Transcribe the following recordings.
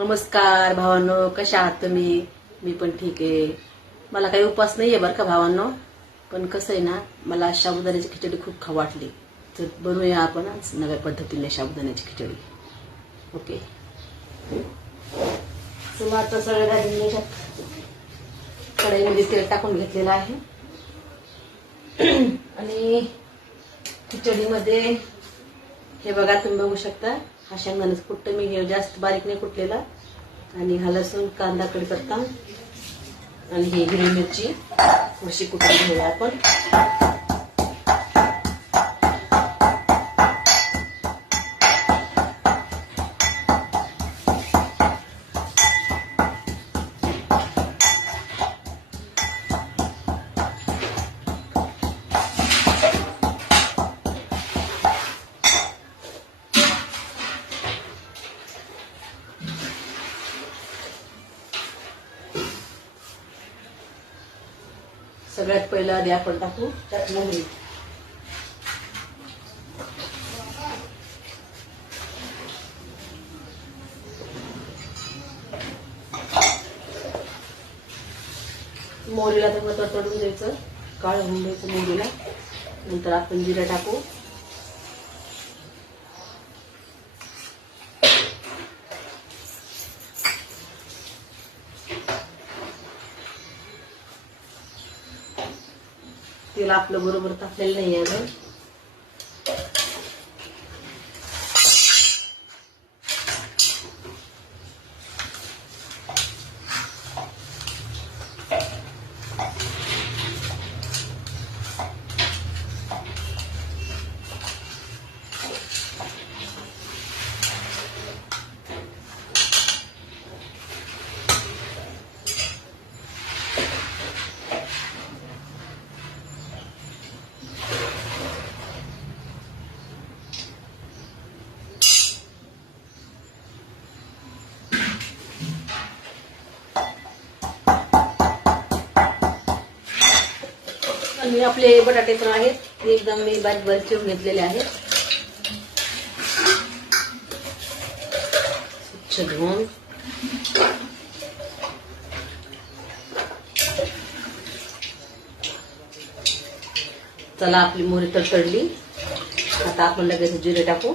नमस्कार भावांनो कशा आहात तुम्ही? मी पण ठीक आहे. मला काही उपास नाही आहे बरं का भावांनो? पण कसं आहे ना मला साबुदाण्याची खिचडी खूप खाऊ वाटली. तर बनवूया आपण आज नव्या पद्धतीने साबुदाण्याची खिचडी. ओके. चला आता सगळ्या भाजी याच्यात तेल टाकून घेतलेलं आहे. आणि खिचडीमध्ये हे बघा तुम्ही बघू शकता. हा शेंगदाण्याचं कुठं मी हे जास्त बारीक नाही कुटलेला आणि हा लसूण कांदा कडीपत्ता आणि ही हिरवी मिरची. थोडीशी कुटून घेऊया आपण. सगळ्यात पहिलं आधी आपण टाकू त्यात मोहरी. मोहरीला तर तडून द्यायचं काळ होऊन द्यायचं मोहरीला. नंतर आपण जिरा टाकू. तेल आपलं बरोबर तापलेलं नाही अजून. आणि आपले बटाटे पण आहेत. ते एकदम मी बारीक बारीक चिरून घेतलेले आहेत. स्वच्छ धुवून. चला आपली मोहरी तडतडली. आता आपण लगेच जिरे टाकू.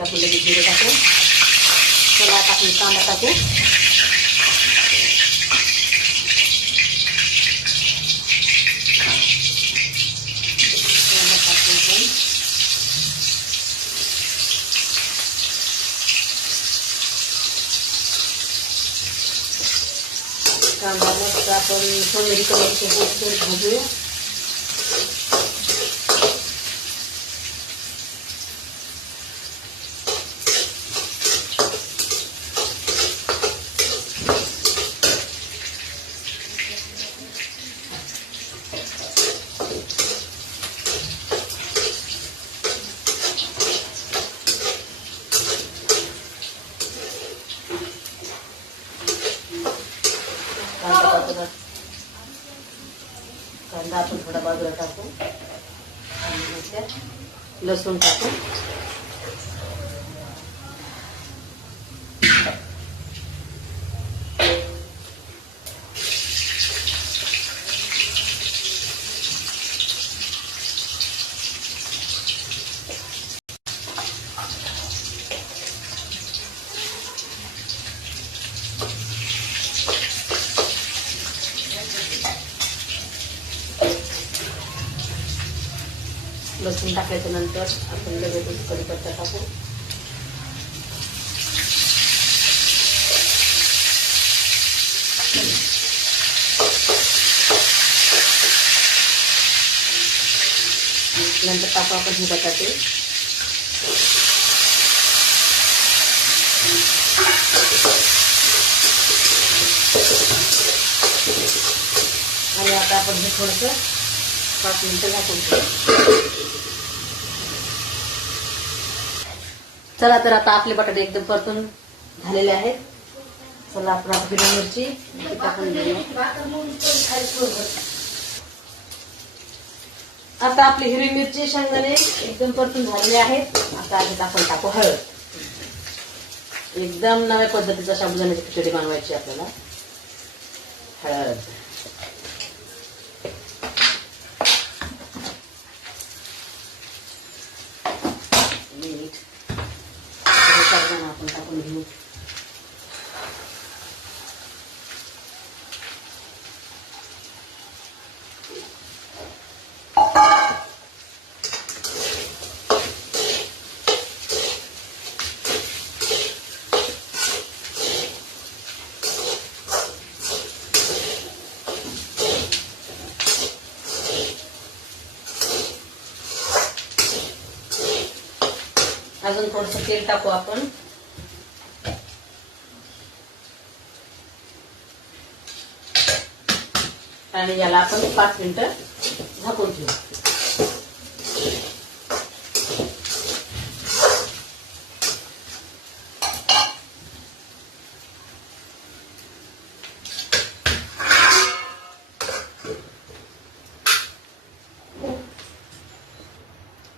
मोहरी झाल्यानंतर आपण लगेच जिरे टाकू चला आता आपण कांदा टाकू कांदा आपण कांदा आपण थोडा बाजूला टाकू. आणि लसूण टाकू. लसूण टाकायच्या नंतर आपण लगेच कढीपत्ता टाकू नंतर टाकू आपण हे बटाटे आणि आता आपण हे थोडंसं पाच मिनटं झाकून चला तर आता आपले बटाटे एकदम परतून झालेले आहेत. चला आपण आता हिरवी मिरची टाकून आता आपली हिरवी मिरची शेंगदाणे एकदम परतून झालेले आहेत. आता आधी आपण टाकू हळद. एकदम नव्या पद्धतीचा शाबुदाण्याची खिचडी बनवायची आपल्याला. हळद मीठ हे साबुदाणा आपण टाकून घेऊ अजून थोडस तेल टाकू आपण. आणि याला आपण पाच मिनिटं झाकून ठेवू.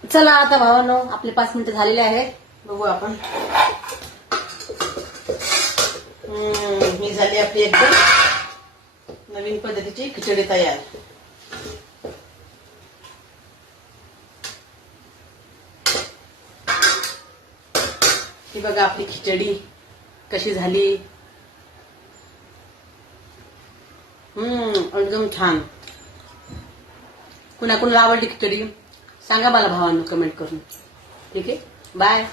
चला आता भावानो आपले पाच मिनिटं झालेले आहेत. बघू आपण. हम्म, ही झाली आपली एकदम नवीन पद्धतीची खिचडी तयार. ही बघा आपली खिचडी कशी झाली. हम्म एकदम छान. कुणाकुणाला आवडली खिचडी? सांगा मला भावांना कमेंट करून. ठीक आहे? बाय